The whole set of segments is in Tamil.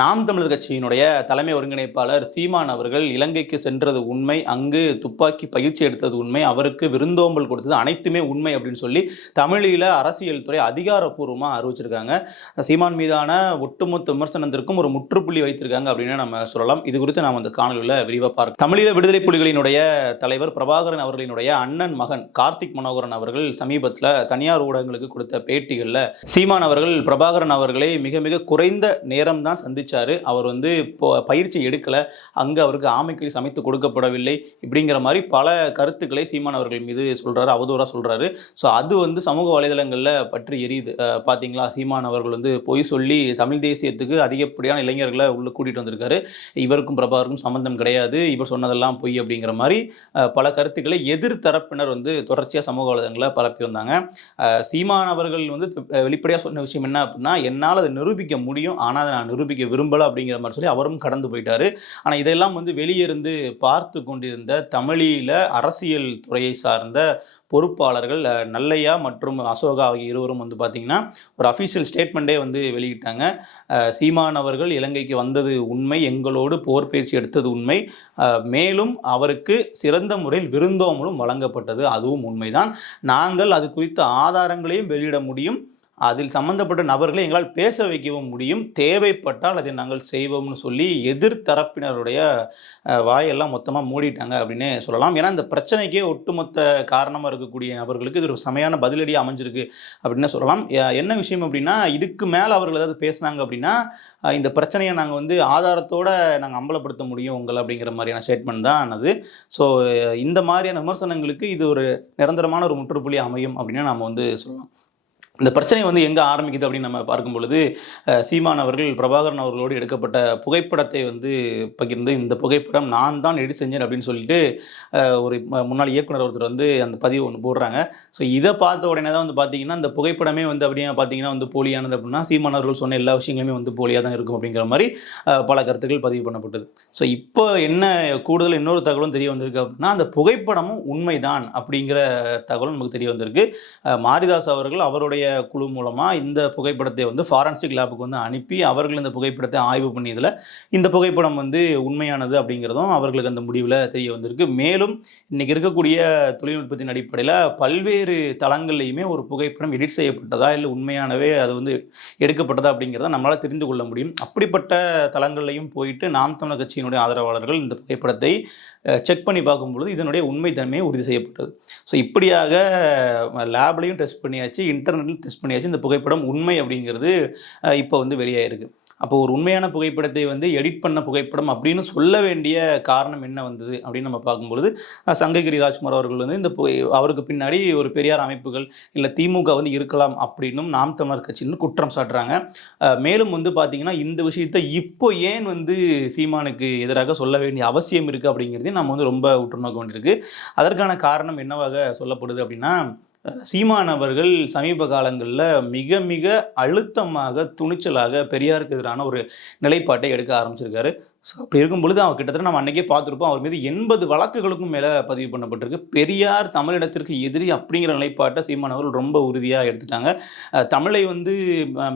நாம் தமிழர் கட்சியினுடைய தலைமை ஒருங்கிணைப்பாளர் சீமான் அவர்கள் இலங்கைக்கு சென்றது உண்மை அங்கு துப்பாக்கி பயிற்சி எடுத்தது உண்மை அவருக்கு விருந்தோம்பல் கொடுத்தது அனைத்துமே உண்மை அப்படின்னு சொல்லி தமிழில் அரசியல் துறை அதிகாரப்பூர்வமாக அறிவிச்சிருக்காங்க. சீமான் மீதான ஒட்டுமொத்த விமர்சனத்திற்கும் ஒரு முற்றுப்புள்ளி வைத்திருக்காங்க அப்படின்னு நம்ம சொல்லலாம். இது குறித்து நாம் அந்த காணொலியில் விரிவாக பார்க்க தமிழீழ விடுதலை புலிகளினுடைய தலைவர் பிரபாகரன் அவர்களினுடைய அண்ணன் மகன் கார்த்திக் மனோகரன் அவர்கள் சமீபத்தில் தனியார் ஊடகங்களுக்கு கொடுத்த பேட்டிகளில் சீமான் அவர்கள் பிரபாகரன் அவர்களை மிக மிக குறைந்த நேரம் தான் சந்திச்சாரு அவர் வந்து இப்போ பயிற்சி எடுக்கல. அங்கே அவருக்கு ஆமைக்கறி சமைத்து கொடுக்கப்படவில்லை இப்படிங்கிற மாதிரி பல கருத்துக்களை சீமான் அவர்கள் மீது சொல்கிறாரு அவதூறாக சொல்கிறாரு ஸோ அது வந்து சமூக வலைதளங்களில் பற்றி எரியுது. பார்த்தீங்களா சீமான் அவர்கள் வந்து பொய் சொல்லி தமிழ் தேசியத்துக்கு அதிகப்படியான இளைஞர்களை உள்ள கூட்டிகிட்டு வந்திருக்காரு. இவருக்கும் பிரபாகருக்கும் சம்மந்தம் கிடையாது. இவர் சொன்னதெல்லாம் பொய் அப்படிங்கிற மாதிரி பல கருத்துக்களை எதிர் தரப்பினர் வந்து தொடர்ச்சியாக சமூக வலைதளங்களை பரப்பி வந்தாங்க. சீமான் அவர்கள் வந்து வெளிப்படையாக சொன்ன விஷயம் என்ன அப்படின்னா என்னால் அதை நிரூபிக்க முடியும். ஆனால் அதை நான் நிரூபிக்க விரும்பலை அப்படிங்கிற மாதிரி சொல்லி அவரும் கடந்து போயிட்டாரு. ஆனால் இதெல்லாம் வந்து வெளியிருந்து பார்த்து கொண்டிருந்த தமிழீழ அரசியல் துறையை சார்ந்த பொறுப்பாளர்கள் நல்லையா மற்றும் அசோகா ஆகிய இருவரும் வந்து பார்த்திங்கன்னா ஒரு அஃபீஷியல் ஸ்டேட்மெண்ட்டே வந்து வெளியிட்டாங்க. சீமான் அவர்கள் இலங்கைக்கு வந்தது உண்மை எங்களோடு போர் பயிற்சி எடுத்தது உண்மை. மேலும் அவருக்கு சிறந்த முறையில் விருந்தோம்பலும் வழங்கப்பட்டது அதுவும் உண்மைதான். நாங்கள் அது குறித்த ஆதாரங்களையும் வெளியிட முடியும். அதில் சம்பந்தப்பட்ட நபர்களை எங்களால் பேச வைக்கவும் முடியும். தேவைப்பட்டால் அதை நாங்கள் செய்வோம்னு சொல்லி எதிர்த்தரப்பினருடைய வாயெல்லாம் மொத்தமாக மூடிட்டாங்க அப்படின்னே சொல்லலாம். ஏன்னா இந்த பிரச்சனைக்கே ஒட்டுமொத்த காரணமாக இருக்கக்கூடிய நபர்களுக்கு இது ஒரு சமையான பதிலடியாக அமைஞ்சிருக்கு அப்படின்னு சொல்லலாம். என்ன விஷயம் அப்படின்னா இதுக்கு மேலே அவர்கள் ஏதாவது பேசுனாங்க அப்படின்னா இந்த பிரச்சனையை நாங்கள் வந்து ஆதாரத்தோட நாங்கள் அம்பலப்படுத்த முடியும் உங்களை அப்படிங்கிற மாதிரியான ஸ்டேட்மெண்ட் தான் ஆனது ஸோ இந்த மாதிரியான விமர்சனங்களுக்கு இது ஒரு நிரந்தரமான ஒரு முற்றுப்புள்ளி அமையும் அப்படின்னு நாம் வந்து சொல்லலாம். இந்த பிரச்சனை வந்து எங்கே ஆரம்பிக்குது அப்படின்னு நம்ம பார்க்கும் பொழுது சீமான் அவர்கள் பிரபாகரன் அவர்களோடு எடுக்கப்பட்ட புகைப்படத்தை வந்து பகிர்ந்து இந்த புகைப்படம் நான் தான் எடிட் செஞ்சேன் அப்படின்னு சொல்லிட்டு ஒரு முன்னாள் இயக்குனர் ஒருத்தர் வந்து அந்த பதிவு ஒன்று போடுறாங்க. ஸோ இதை பார்த்த உடனே தான் வந்து பார்த்தீங்கன்னா இந்த புகைப்படமே வந்து அப்படியே பார்த்தீங்கன்னா வந்து போலியானது அப்படின்னா சீமான் அவர்கள் சொன்ன எல்லா விஷயங்களுமே வந்து போலியாக தான் இருக்கும் அப்படிங்கிற மாதிரி பல கருத்துக்கள் பதிவு பண்ணப்பட்டது. ஸோ இப்போ என்ன கூடுதல் இன்னொரு தகவலும் தெரிய வந்திருக்கு அப்படின்னா அந்த புகைப்படமும் உண்மைதான் அப்படிங்கிற தகவலும் நமக்கு தெரிய வந்திருக்கு. மாரிதாஸ் அவர்கள் அவருடைய குழு மூலமாக இந்த புகைப்படத்தை வந்து ஃபாரன்சிக் லேபுக்கு வந்து அனுப்பி அவர்கள் இந்த புகைப்படத்தை ஆய்வு பண்ணியதில் இந்த புகைப்படம் வந்து உண்மையானது அப்படிங்கிறதும் அவர்களுக்கு அந்த முடிவில் தெரிய வந்திருக்கு. மேலும் இன்றைக்கி இருக்கக்கூடிய தொழில்நுட்பத்தின் அடிப்படையில் பல்வேறு தளங்கள்லையுமே ஒரு புகைப்படம் எடிட் செய்யப்பட்டதா இல்லை உண்மையானவே அது வந்து எடுக்கப்பட்டதா அப்படிங்கிறத நம்மளால் தெரிந்து கொள்ள முடியும். அப்படிப்பட்ட தளங்கள்லையும் போயிட்டு நாம் தமிழர் கட்சியினுடைய ஆதரவாளர்கள் இந்த புகைப்படத்தை செக் பண்ணி பார்க்கும்பொழுது இதனுடைய உண்மைத்தன்மையை உறுதி செய்யப்பட்டது. ஸோ இப்படியாக லேப்லையும் டெஸ்ட் பண்ணியாச்சு இன்டர்நெட்லையும் டெஸ்ட் பண்ணியாச்சு. இந்த புகைப்படம் உண்மை அப்படிங்கிறது இப்போ வந்து வெளியாயிருக்கு. அப்போ ஒரு உண்மையான புகைப்படத்தை வந்து எடிட் பண்ண புகைப்படம் அப்படின்னு சொல்ல வேண்டிய காரணம் என்ன வந்தது அப்படின்னு நம்ம பார்க்கும்பொழுது சங்ககிரி ராஜ்குமார் அவர்கள் வந்து இந்த புகை அவருக்கு பின்னாடி ஒரு பெரியார் அமைப்புகள் இல்லை திமுக வந்து இருக்கலாம் அப்படின்னும் நாம் தமிழர் கட்சின்னு குற்றம் சாட்டுறாங்க. மேலும் வந்து பார்த்தீங்கன்னா இந்த விஷயத்தை இப்போ ஏன் வந்து சீமானுக்கு எதிராக சொல்ல வேண்டிய அவசியம் இருக்குது அப்படிங்கிறதையும் நம்ம வந்து ரொம்ப உற்று நோக்க வேண்டியிருக்கு. அதற்கான காரணம் என்னவாக சொல்லப்படுது அப்படின்னா சீமான் அவர்கள் சமீப காலங்களில் மிக மிக அழுத்தமாக துணிச்சலாக பெரியாருக்கு எதிரான ஒரு நிலைப்பாட்டை எடுக்க ஆரம்பிச்சிருக்காரு. ஸோ அப்படி இருக்கும் பொழுது அவர் கிட்டத்தட்ட நம்ம அன்றைக்கே பார்த்துருப்போம். அவர் மீது எண்பது வழக்குகளுக்கும் மேலே பதிவு பண்ணப்பட்டிருக்கு. பெரியார் தமிழிடத்திற்கு எதிரி அப்படிங்கிற நிலைப்பாட்டை சீமான் அவர்கள் ரொம்ப உறுதியாக எடுத்துட்டாங்க. தமிழை வந்து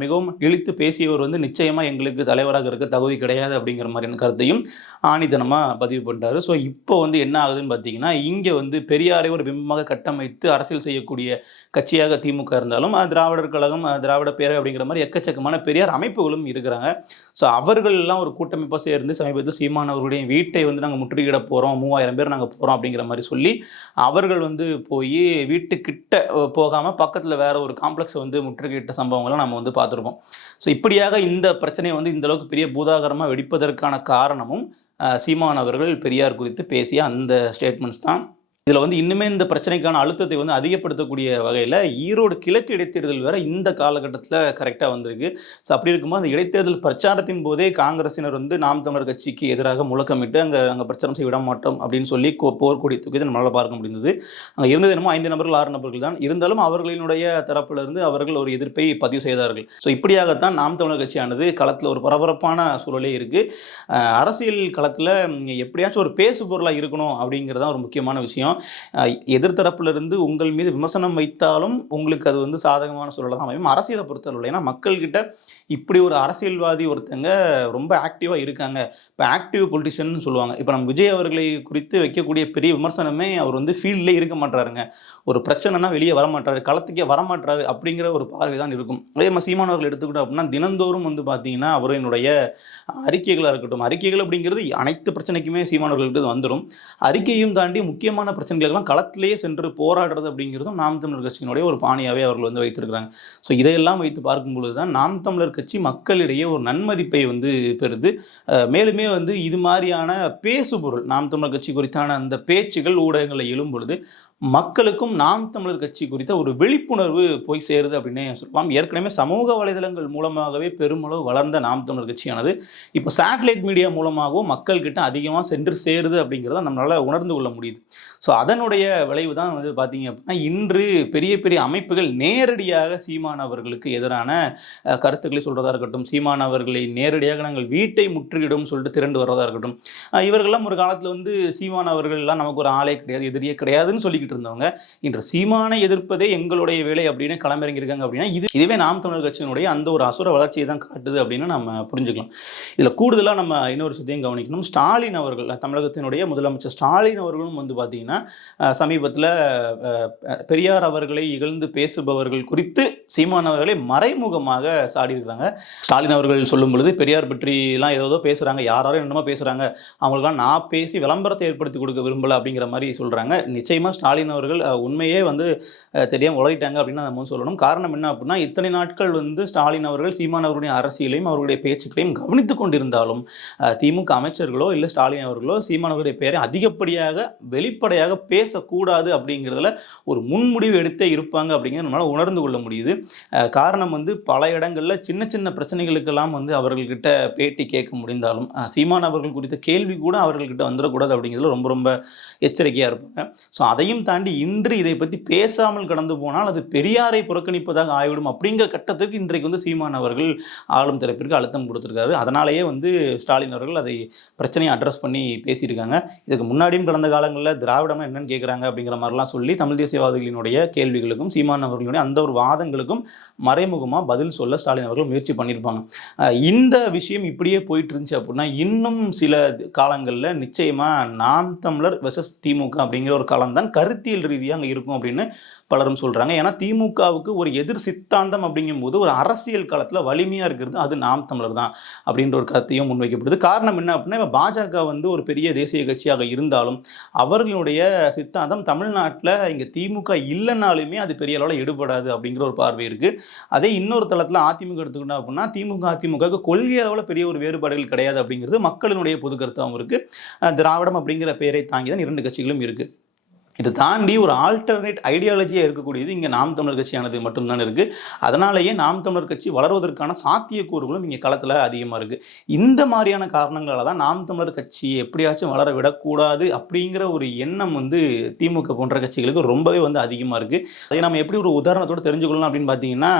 மிகவும் இழித்து பேசியவர் வந்து நிச்சயமாக எங்களுக்கு தலைவராக இருக்க தகுதி கிடையாது அப்படிங்கிற மாதிரியான கருத்தையும் ஆணித்தனமாக பதிவு பண்ணிட்டாரு. ஸோ இப்போ வந்து என்ன ஆகுதுன்னு பார்த்தீங்கன்னா இங்கே வந்து பெரியாரை ஒரு பிம்பமாக கட்டமைத்து அரசியல் செய்யக்கூடிய கட்சியாக திமுக இருந்தாலும் திராவிடர் கழகம் திராவிட பேரவை அப்படிங்கிற மாதிரி எக்கச்சக்கமான பெரியார் அமைப்புகளும் இருக்கிறாங்க. ஸோ அவர்கள் எல்லாம் ஒரு கூட்டமைப்பாக சேர்ந்து சமீபத்தில் சீமான் அவர்களுடைய வீட்டை வந்து நாங்கள் முற்றுகையிட போகிறோம் மூவாயிரம் பேர் நாங்கள் போகிறோம் அப்படிங்கிற மாதிரி சொல்லி அவர்கள் வந்து போய் வீட்டுக்கிட்ட போகாமல் பக்கத்தில் வேற ஒரு காம்ப்ளெக்ஸை வந்து முற்றுகையிட்ட சம்பவங்களை நம்ம வந்து பார்த்துருப்போம் ஸோ இப்படியாக இந்த பிரச்சனையை வந்து இந்த அளவுக்கு பெரிய பூதாகரமாக வெடிப்பதற்கான காரணமும் சீமான் அவர்கள் பெரியார் குறித்து பேசிய அந்த ஸ்டேட்மெண்ட்ஸ் தான். இதில் வந்து இன்னுமே இந்த பிரச்சனைக்கான அழுத்தத்தை வந்து அதிகப்படுத்தக்கூடிய வகையில் ஈரோடு கிழக்கு இடைத்தேர்தல் வேற இந்த காலகட்டத்தில் கரெக்டாக வந்திருக்கு. ஸோ அப்படி இருக்கும்போது அந்த இடைத்தேர்தல் பிரச்சாரத்தின் போதே காங்கிரசினர் வந்து நாம் தமிழர் கட்சிக்கு எதிராக முழக்கமிட்டு அங்கே அங்கே பிரச்சாரம் செய்ய விட மாட்டோம் அப்படின்னு சொல்லி கோ- போர்க்கொடி தூக்கி நம்மளால் பார்க்க முடிந்தது. அங்கே இருந்தது என்னமோ ஐந்து நபர்கள் ஆறு நபர்கள் தான். இருந்தாலும் அவர்களினுடைய தரப்பிலிருந்து அவர்கள் ஒரு எதிர்ப்பை பதிவு செய்தார்கள். ஸோ இப்படியாகத்தான் நாம் தமிழர் கட்சியானது களத்தில் ஒரு பரபரப்பான சூழலே இருக்குது அரசியல் களத்தில் எப்படியாச்சும் ஒரு பேசு பொருளாக இருக்கணும் அப்படிங்கிறது தான் ஒரு முக்கியமான விஷயம். விஷயம் அஹ் இருந்து உங்கள் மீது விமர்சனம் வைத்தாலும் உங்களுக்கு அது வந்து சாதகமான சூழலை தான் அமையும். அரசியலை பொறுத்தவரை ஏன்னா மக்கள்கிட்ட இப்படி ஒரு அரசியல்வாதி ஒருத்தங்க ரொம்ப ஆக்டிவாக இருக்காங்க. இப்போ ஆக்டிவ் பொலிட்டிஷியன் சொல்லுவாங்க. இப்போ நம்ம விஜய் அவர்களை குறித்து வைக்கக்கூடிய பெரிய விமர்சனமே அவர் வந்து ஃபீல்ட்லேயே இருக்க மாட்டாருங்க ஒரு பிரச்சனைனா வெளியே வரமாட்டாரு களத்துக்கே வரமாட்டாரு அப்படிங்கிற ஒரு பார்வை தான் இருக்கும். அதே மாதிரி சீமான் அவர்கள் எடுத்துக்கிட்டோம் அப்படின்னா தினந்தோறும் வந்து பார்த்தீங்கன்னா அவரினுடைய அறிக்கைகளாக இருக்கட்டும் அறிக்கைகள் அப்படிங்கிறது அனைத்து பிரச்சனைக்குமே சீமானவர்கள்ட்டு வந்துடும் அறிக்கையும் தாண்டி முக்கியமான பிரச்சனைகளுக்கெல்லாம் களத்திலேயே சென்று போராடுறது அப்படிங்கிறதும் நாம் தமிழர் கட்சியினுடைய ஒரு பாணியாகவே அவர்கள் வந்து வைத்திருக்கிறாங்க. ஸோ இதையெல்லாம் வைத்து பார்க்கும் பொழுது தான் நாம் தமிழர் கட்சி மக்களிடையே ஒரு நன்மதிப்பை வந்து பெறுது. மேலுமே வந்து இது மாதிரியான பேசுபொருள் நாம் தமிழர் கட்சி குறித்தான அந்த பேச்சுகள் ஊடகங்களில் எழும்பொழுது மக்களுக்கும் நாம் தமிழர் கட்சி குறித்த ஒரு விழிப்புணர்வு போய் சேருது அப்படின்னே சொல்லலாம். ஏற்கனவே சமூக வலைதளங்கள் மூலமாகவே பெருமளவு வளர்ந்த நாம் தமிழர் கட்சியானது இப்போ சேட்டலைட் மீடியா மூலமாகவும் மக்கள்கிட்ட அதிகமாக சென்று சேருது அப்படிங்கிறத நம்மளால் உணர்ந்து கொள்ள முடியுது. ஸோ அதனுடைய விளைவு தான் வந்து பார்த்தீங்க அப்படின்னா இன்று பெரிய பெரிய அமைப்புகள் நேரடியாக சீமான் அவர்களுக்கு எதிரான கருத்துக்களை சொல்கிறதா இருக்கட்டும் சீமான் அவர்களை நேரடியாக நாங்கள் வீட்டை முற்றுகிடும் சொல்லிட்டு திரண்டு வர்றதா இருக்கட்டும் இவர்கள்லாம் ஒரு காலத்தில் வந்து சீமான் அவர்கள்லாம் நமக்கு ஒரு ஆளே கிடையாது எதிரியே கிடையாதுன்னு சொல்லிக்கிட்டு இருந்தவங்க இன்று சீமானை எதிர்ப்பதே எங்களுடைய வேலை அப்படின்னு களமிறங்கியிருக்காங்க அப்படின்னா இது இதுவே நாம் தமிழர் கட்சியினுடைய அந்த ஒரு அசுர வளர்ச்சியை தான் காட்டுது அப்படின்னு நம்ம புரிஞ்சுக்கலாம். இதில் கூடுதலாக நம்ம இன்னொரு விஷயத்தையும் கவனிக்கணும். ஸ்டாலின் அவர்கள் தமிழகத்தினுடைய முதலமைச்சர் ஸ்டாலின் அவர்களும் வந்து பார்த்தீங்கன்னா சமீபத்தில் பெரியார் அவர்களை இகழ்ந்து பேசுபவர்கள் குறித்து சீமான் அவர்களை மறைமுகமாக சாடியிருக்கிறாங்க. ஸ்டாலின் அவர்கள் சொல்லும் பொழுது பெரியார் பற்றிலாம் ஏதோ பேசுகிறாங்க யாராரும் என்னமோ பேசுகிறாங்க அவங்களுக்கெல்லாம் நான் பேசி விளம்பரத்தை ஏற்படுத்தி கொடுக்க விரும்பல அப்படிங்கிற மாதிரி சொல்கிறாங்க நிச்சயமாக ஸ்டாலின் அவர்கள் உண்மையே வந்து தெரியாமல் தெரியாம உளறிட்டாங்க அப்படின்னு நம்ம சொல்லணும். காரணம் என்ன அப்படின்னா இத்தனை நாட்கள் வந்து ஸ்டாலின் அவர்கள் சீமான் அவர்களுடைய அரசியலையும் அவருடைய பேச்சுக்களையும் கவனித்து கொண்டிருந்தாலும் திமுக அமைச்சர்களோ இல்லை ஸ்டாலின் அவர்களோ சீமான் அவருடைய பெயரை அதிகப்படியாக வெளிப்படையாக பேசக்கூடாது அப்படிங்கிறதுல ஒரு முன்முடிவு எடுத்தே இருப்பாங்க அப்படிங்கிறத நம்மளால் உணர்ந்து கொள்ள முடியுது. காரணம் வந்து பல இடங்களில் சின்ன சின்ன பிரச்சனைகளுக்கெல்லாம் வந்து அவர்கள்கிட்ட பேட்டி கேட்க முடிந்தாலும் சீமான் அவர்கள் குறித்த கேள்வி கூட அவர்கள்கிட்ட வந்துடக்கூடாது அப்படிங்கிறதுல ரொம்ப ரொம்ப எச்சரிக்கையாக இருப்பாங்க. ஸோ அதையும் தாண்டி இன்று இதை பற்றி பேசாமல் கடந்து போனால் அது பெரியாரை புறக்கணிப்பதாக ஆகிவிடும் அப்படிங்கிற கட்டத்துக்கு இன்றைக்கு வந்து சீமான் அவர்கள் ஆளும் தரப்பிற்கு அழுத்தம் கொடுத்துருக்காரு. அதனாலேயே வந்து ஸ்டாலின் அவர்கள் அதை பிரச்சனையை அட்ரஸ் பண்ணி பேசியிருக்காங்க. இதுக்கு முன்னாடியும் கடந்த காலங்களில் திராவிடமாக என்னன்னு கேட்குறாங்க அப்படிங்கிற மாதிரிலாம் சொல்லி தமிழ் தேசியவாதிகளினுடைய கேள்விகளுக்கும் சீமான் அவர்களுடைய அந்த ஒரு வாதங்களுக்கும் மறைமுகமாக பதில் சொல்ல ஸ்டாலின் அவர்கள் முயற்சி பண்ணியிருப்பாங்க. இந்த விஷயம் இப்படியே போயிட்டு இருந்துச்சு அப்படின்னா இன்னும் சில காலங்களில் நிச்சயமாக நாம் தமிழர் வெசஸ் திமுக அப்படிங்கிற ஒரு காலம் தான் கருத்தியல் ரீதியாக அங்கே இருக்கும் அப்படின்னு பலரும் சொல்கிறாங்க ஏன்னா திமுகவுக்கு ஒரு எதிர் சித்தாந்தம் அப்படிங்கும்போது ஒரு அரசியல் காலத்தில் வலிமையாக இருக்கிறது அது நாம் தமிழர் தான் அப்படின்ற ஒரு கருத்தையும் முன்வைக்கப்படுது. காரணம் என்ன அப்படின்னா இப்போ பாஜக வந்து ஒரு பெரிய தேசிய கட்சியாக இருந்தாலும் அவர்களுடைய சித்தாந்தம் தமிழ்நாட்டில் இங்கே திமுக இல்லைனாலுமே அது பெரிய அளவில் ஈடுபடாது அப்படிங்கிற ஒரு பார்வை இருக்குது அதே இன்னொரு தளத்தில் அதிமுக எடுத்துக்கிட்டோம் அப்படின்னா திமுக அதிமுகவுக்கு கொள்கை அளவில் பெரிய ஒரு வேறுபாடுகள் கிடையாது அப்படிங்கிறது மக்களினுடைய பொது கருத்தாகவும் இருக்குது திராவிடம் அப்படிங்கிற பெயரை தாங்கி தான் இரண்டு கட்சிகளும் இருக்குது இதை தாண்டி ஒரு ஆல்டர்னேட் ஐடியாலஜியாக இருக்கக்கூடியது இங்கே நாம் தமிழர் கட்சியானது மட்டும்தான் இருக்குது அதனாலேயே நாம் தமிழர் கட்சி வளர்வதற்கான சாத்தியக்கூறுகளும் இங்கே களத்தில் அதிகமாக இருக்குது இந்த மாதிரியான காரணங்களால் தான் நாம் தமிழர் கட்சி எப்படியாச்சும் வளர விடக்கூடாது அப்படிங்கிற ஒரு எண்ணம் வந்து திமுக போன்ற கட்சிகளுக்கு ரொம்பவே வந்து அதிகமாக இருக்குது அதை நம்ம எப்படி ஒரு உதாரணத்தோடு தெரிஞ்சுக்கொள்ளலாம் அப்படின்னு பார்த்தீங்கன்னா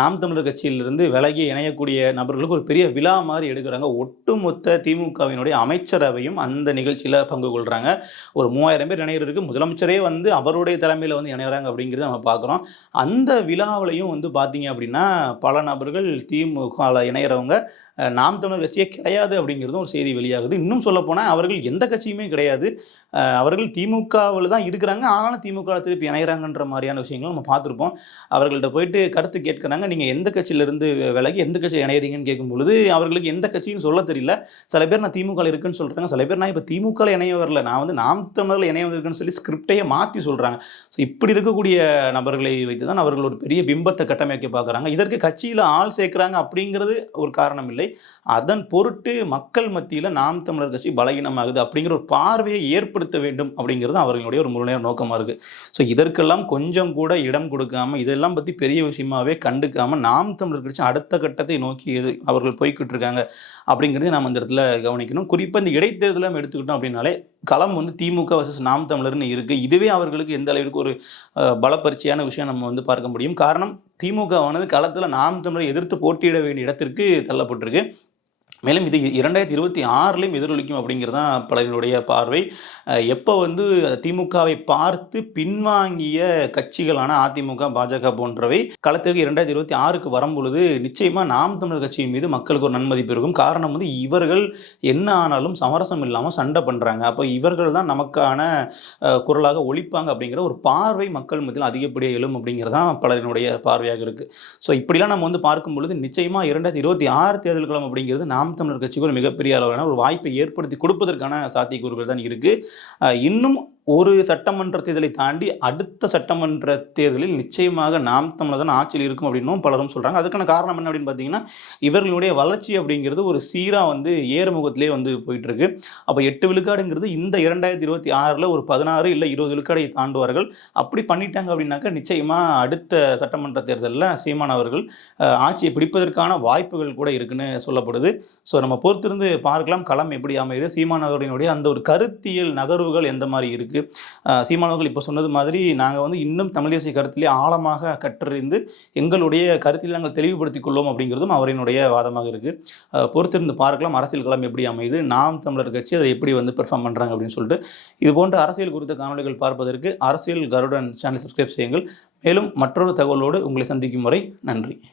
நாம் தமிழர் கட்சியிலிருந்து விலகி இணையக்கூடிய நபர்களுக்கு ஒரு பெரிய விழா மாதிரி எடுக்கிறாங்க. ஒட்டுமொத்த திமுகவினுடைய அமைச்சரவையும் அந்த நிகழ்ச்சியில் பங்கு கொள்கிறாங்க ஒரு மூவாயிரம் பேர் இணையிறதுக்கு முதலமைச்சர் வந்து அவருடைய தலைமையில் வந்து இணையறாங்க அப்படிங்கிறத நம்ம பார்க்குறோம். அந்த விழாவிலையும் வந்து பார்த்தீங்க அப்படின்னா பல நபர்கள் திமுக இணையறவங்க நாம் தமிழர் கட்சியே கிடையாது அப்படிங்கிறதும் ஒரு செய்தி வெளியாகுது. இன்னும் சொல்லப்போனால் அவர்கள் எந்த கட்சியுமே கிடையாது. அவர்கள் திமுகவில் தான் இருக்கிறாங்க. ஆனாலும் திமுக திருப்பி இணையறாங்கன்ற மாதிரியான விஷயங்களும் நம்ம பார்த்துருப்போம். அவர்கள்ட்ட போயிட்டு கருத்து கேட்குறாங்க. நீங்கள் எந்த கட்சியிலேருந்து விலகி எந்த கட்சி இணையிறீங்கன்னு கேட்கும் பொழுது அவர்களுக்கு எந்த கட்சின்னு சொல்ல தெரியல. சில பேர் நான் திமுக இருக்குன்னு சொல்கிறாங்க சில பேர் நான் இப்போ திமுக இணைய வரல. நான் வந்து நாம் தமிழர்கள் இணைய வந்திருக்குன்னு சொல்லி ஸ்கிரிப்டையே மாற்றி சொல்கிறாங்க ஸோ இப்படி இருக்கக்கூடிய நபர்களை வைத்து தான் அவர்கள் ஒரு பெரிய பிம்பத்தை கட்டமைக்க பார்க்குறாங்க. இதற்கு கட்சியில் ஆள் சேர்க்குறாங்க அப்படிங்கிறது ஒரு காரணம் இல்லை. அதன் பொருட்டு மக்கள் மத்தியில் நாம் தமிழர் கட்சி பலகீனமாகுது அப்படிங்கிற ஒரு பார்வையை ஏற்படுத்த வேண்டும் அப்படிங்கிறது அவர்களுடைய ஒரு முழு நேர நோக்கமாக இருக்குது ஸோ இதற்கெல்லாம் கொஞ்சம் கூட இடம் கொடுக்காம இதெல்லாம் பற்றி பெரிய விஷயமாவே கண்டுக்காமல் நாம் தமிழர் கட்சி அடுத்த கட்டத்தை நோக்கி எது அவர்கள் போய்கிட்டு இருக்காங்க அப்படிங்கிறத நாம் இந்த இடத்துல கவனிக்கணும். குறிப்பாக இந்த இடைத்தேர்தலாம் எடுத்துக்கிட்டோம் அப்படின்னாலே களம் வந்து திமுக வர்சஸ் நாம் தமிழர்னு இருக்குது இதுவே அவர்களுக்கு எந்த அளவிற்கு ஒரு அஹ், பலப்பரிச்சையான விஷயம் நம்ம வந்து பார்க்க முடியும். காரணம் திமுகவானது களத்தில் நாம் தமிழரை எதிர்த்து போட்டியிட வேண்டிய இடத்திற்கு தள்ளப்பட்டிருக்கு. இருக்குது மேலும் இது இரண்டாயிரத்தி இருபத்தி ஆறுலேயும் எதிரொலிக்கும் அப்படிங்கிறது தான் பலரினுடைய பார்வை எப்போ வந்து திமுகவை பார்த்து பின்வாங்கிய கட்சிகளான அதிமுக பாஜக போன்றவை களத்திற்கு இரண்டாயிரத்தி இருபத்தி ஆறுக்கு வரும் பொழுது நிச்சயமாக நாம் தமிழர் கட்சியின் மீது மக்களுக்கு ஒரு நன்மதிப்பு இருக்கும் காரணம் வந்து இவர்கள் என்ன ஆனாலும் சமரசம் இல்லாமல் சண்டை பண்ணுறாங்க அப்போ இவர்கள் தான் நமக்கான குரலாக ஒழிப்பாங்க அப்படிங்கிற ஒரு பார்வை மக்கள் மத்தியில் அதிகப்படியாக எழும் அப்படிங்கிறது தான் பலரினுடைய பார்வையாக இருக்குது ஸோ இப்படிலாம் நம்ம வந்து பார்க்கும் பொழுது நிச்சயமாக இரண்டாயிரத்தி இருபத்தி ஆறு தேர்தல் களம் அப்படிங்கிறது நாம் தமிழர் கட்சிக்கு ஒரு மிகப்பெரிய அளவிலான ஒரு வாய்ப்பை ஏற்படுத்தி கொடுப்பதற்கான சாத்தியக்கூறுகள் தான் இருக்குது இன்னும் ஒரு சட்டமன்ற தேர்தலை தாண்டி அடுத்த சட்டமன்ற தேர்தலில் நிச்சயமாக நாம் தமிழர் ஆட்சியில் இருக்கும் அப்படின்னும் பலரும் சொல்கிறாங்க அதுக்கான காரணம் என்ன அப்படின்னு பார்த்தீங்கன்னா இவர்களுடைய வளர்ச்சி அப்படிங்கிறது ஒரு சீராக வந்து ஏறுமுகத்திலே வந்து போயிட்டுருக்கு. அப்போ எட்டு விழுக்காடுங்கிறது இந்த இரண்டாயிரத்தி இருபத்தி ஆறில் ஒரு பதினாறு இல்லை இருபது விழுக்காடை தாண்டுவார்கள். அப்படி பண்ணிட்டாங்க அப்படின்னாக்கா நிச்சயமாக அடுத்த சட்டமன்ற தேர்தலில் சீமான் அவர்கள் ஆட்சியை பிடிப்பதற்கான வாய்ப்புகள் கூட இருக்குன்னு சொல்லப்படுது. ஸோ நம்ம பொறுத்திருந்து பார்க்கலாம் களம் எப்படி அமையுது. சீமான் அந்த ஒரு கருத்தியல் நகர்வுகள் எந்த மாதிரி இருக்குது சீமான் சீமானவர்கள் இப்போ சொன்னது மாதிரி நாங்கள் வந்து இன்னும் தமிழ் தேசிய கருத்திலே ஆழமாக கற்றறிந்து எங்களுடைய கருத்தில் நாங்கள் தெளிவுபடுத்திக் கொள்வோம் அப்படிங்கிறதும் அவரினுடைய வாதமாக இருக்குது பொறுத்திருந்து பார்க்கலாம் அரசியல் களம் எப்படி அமையுது நாம் தமிழர் கட்சி அதை எப்படி வந்து பெர்ஃபார்ம் பண்ணுறாங்க அப்படின்னு சொல்லிட்டு. இது போன்ற அரசியல் குறித்த காணொளிகள் பார்ப்பதற்கு அரசியல் கருடன் சேனல் சப்ஸ்கிரைப் செய்யுங்கள். மேலும் மற்றொரு தகவலோடு உங்களை சந்திக்கும் வரை நன்றி.